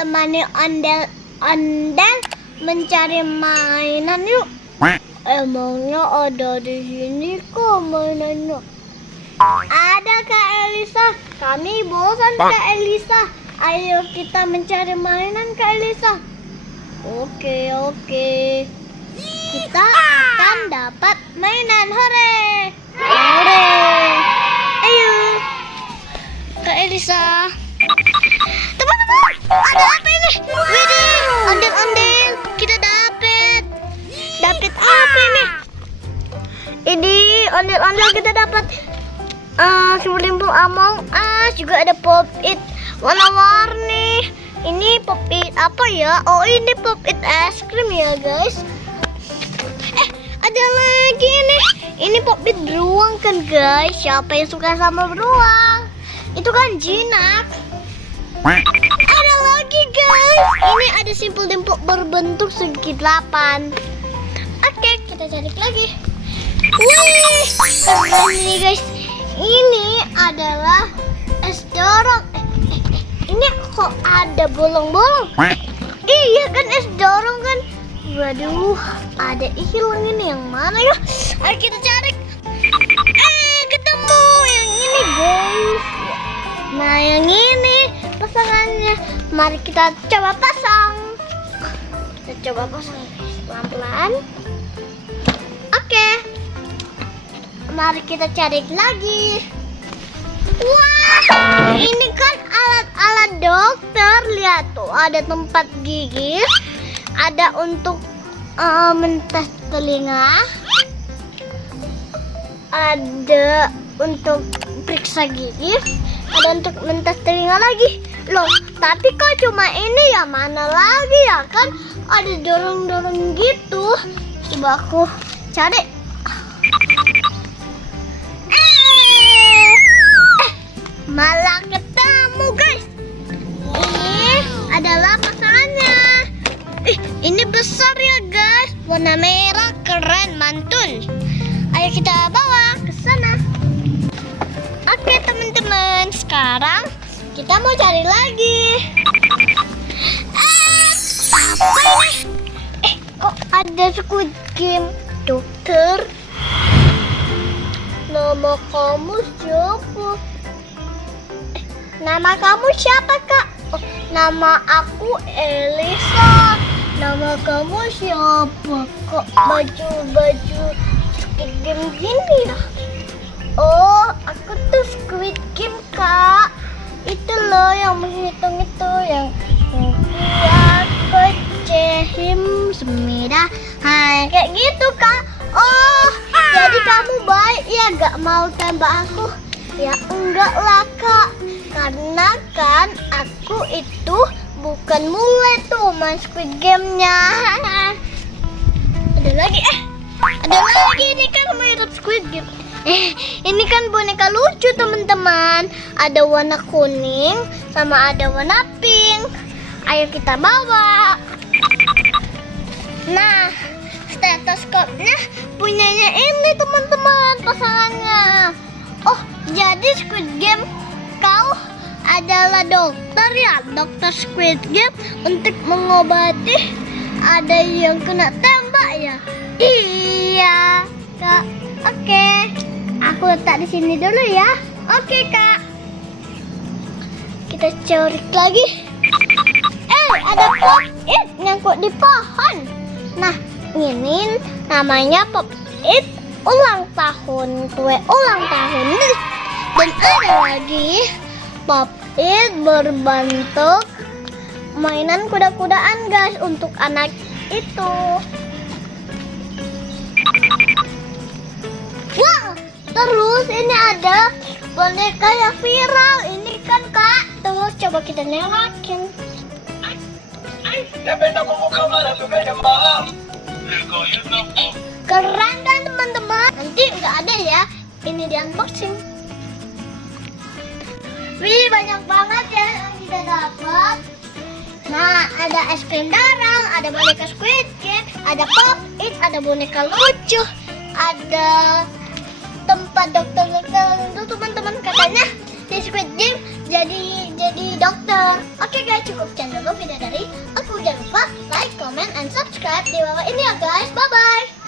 temani ondel-ondel mencari mainan yuk. Emangnya ada di sini kok mainannya? Ada Kak Elisa. Kami bosan Kak Elisa. Ayo kita mencari mainan Kak Elisa. Oke. Kita akan dapat mainan. Hore. Ayo Kak Elisa. Teman-teman, ada apa ini? Widih, ondel-ondel. Kita dapat apa ini? Ini ondel-ondel kita dapat. Selimut Among Us, juga ada Pop-It warna-warni. Ini Pop-It apa ya? Oh, ini Pop-It es krim ya guys. Ada lagi nih. Ini Pop-It beruang kan guys. Siapa yang suka sama beruang? Itu kan jinak. Ada lagi guys. Ini ada simpul dempuk berbentuk segi 8. Oke, kita cari lagi. Wih, keren ini guys. Ini adalah es dorong. Ini kok ada bolong-bolong? Iya kan es dorong kan? Waduh, ada hilang ini yang mana ya? Ayo kita cari. Ketemu yang ini guys. Nah yang ini pasangannya. Mari kita coba pasang. Kita coba pasang guys, pelan-pelan. Oke. Mari kita cari lagi. Wah, ini kan alat-alat dokter. Lihat tuh, ada tempat gigi, ada untuk mentas telinga, ada untuk periksa gigi, ada untuk mentas telinga lagi. Loh, tapi kok cuma ini ya? Mana lagi ya? Kan ada dorong-dorong gitu. Coba aku cari. Malah ketemu guys. Ini adalah pasangannya. Ini besar ya guys. Warna merah, keren, mantul. Ayo kita bawa ke sana. Oke teman-teman, sekarang kita mau cari lagi. Apa ini? Kok ada Squid Game dokter? Nama kamu siapa? Nama kamu siapa kak? Oh, nama aku Elisa. Nama kamu siapa? Kok baju Squid Game gini ya? Oh, aku tuh Squid Game kak. Itu loh yang menghitung itu, yang kuat, kecehim, semida. Hai, kayak gitu kak. Oh, jadi kamu baik ya, gak mau tembak aku? Ya enggak lah kak. Karena kan aku itu bukan mulai tuh main Squid Game-nya. Ada lagi ini kan mirip Squid Game. Ini kan boneka lucu teman-teman. Ada warna kuning sama ada warna pink. Ayo kita bawa. Nah, stetoskopnya punyanya ini teman-teman, pasangannya. Oh, jadi Squid Game kau adalah dokter ya, dokter Squid Game untuk mengobati ada yang kena tembak ya? Iya kak. Oke, aku letak di sini dulu ya. Oke kak. Kita cari lagi. Ada Pop-It nyangkut di pohon. Nah, ini namanya Pop-It ulang tahun, kue ulang tahun. Dan ada lagi Pop-It berbentuk mainan kuda-kudaan guys untuk anak itu. Wow, terus ini ada boneka yang viral. Ini kan kak. Terus coba kita nengokin. Keren kan teman-teman? Nanti nggak ada ya. Ini di unboxing. Wih, banyak banget ya yang kita dapat. Nah, ada es krim darang, ada boneka Squid Game, ada Pop-It, ada boneka lucu, ada tempat dokter-dokter itu teman-teman. Katanya di Squid Game jadi jadi dokter. Oke guys, cukup sekian dulu video dari aku. Jangan lupa like, comment, and subscribe di bawah ini ya guys. Bye bye.